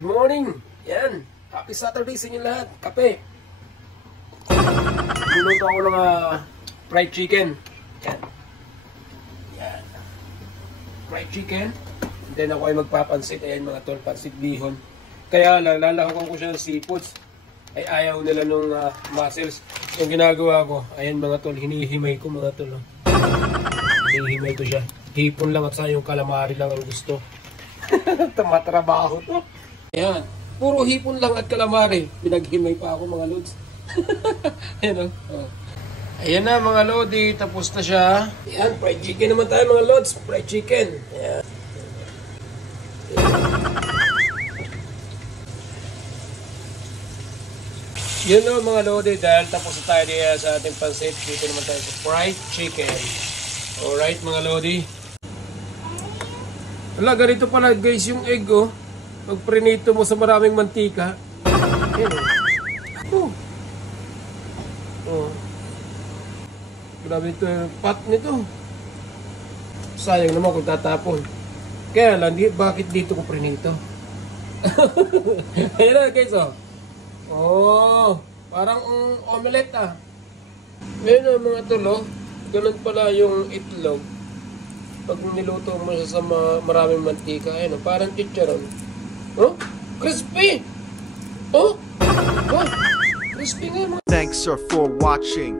Good morning! Yan! Happy Saturday sa inyo lahat! Kape! Niluto ako ng fried chicken. Yan. Yan. Fried chicken. And then ako ay magpapansit. Ayan mga tol, pansit bihon. Kaya lalakaw ko siya ng seafoods. Ay ayaw nila nung mussels. Yung ginagawa ko, ayan mga tol, hinihimay ko mga tol. Hinihimay ko siya. Hipon lang at sa yung calamari lang ang gusto. Matrabaho to. Ayan. Puro hipon lang at calamari. Pinaghimay pa ako mga lods. Ayan o. Ayan na mga lodi. Tapos na siya. Ayan. Fried chicken naman tayo mga lods. Fried chicken. Ayan. Yun o mga lodi. Dahil tapos na tayo diya sa ating pansit. Dito naman tayo sa fried chicken. Alright mga lodi. Wala, ganito pala guys yung egg oh. Pag prinito mo sa maraming mantika. Ayan oh. Oh. Grabe ito yung pot nito. Sayang naman kung tatapon. Kaya lang, bakit dito ko prinito? Ayan na guys oh. Oh, parang omelette ah. Ayan oh mga tulo. Ganun pala yung itlog. Pag niluto mo siya sa maraming mantika, ayun, parang chicharon. Oh, crispy! Oh! Oh! Crispy nga mga... Thanks sir for watching.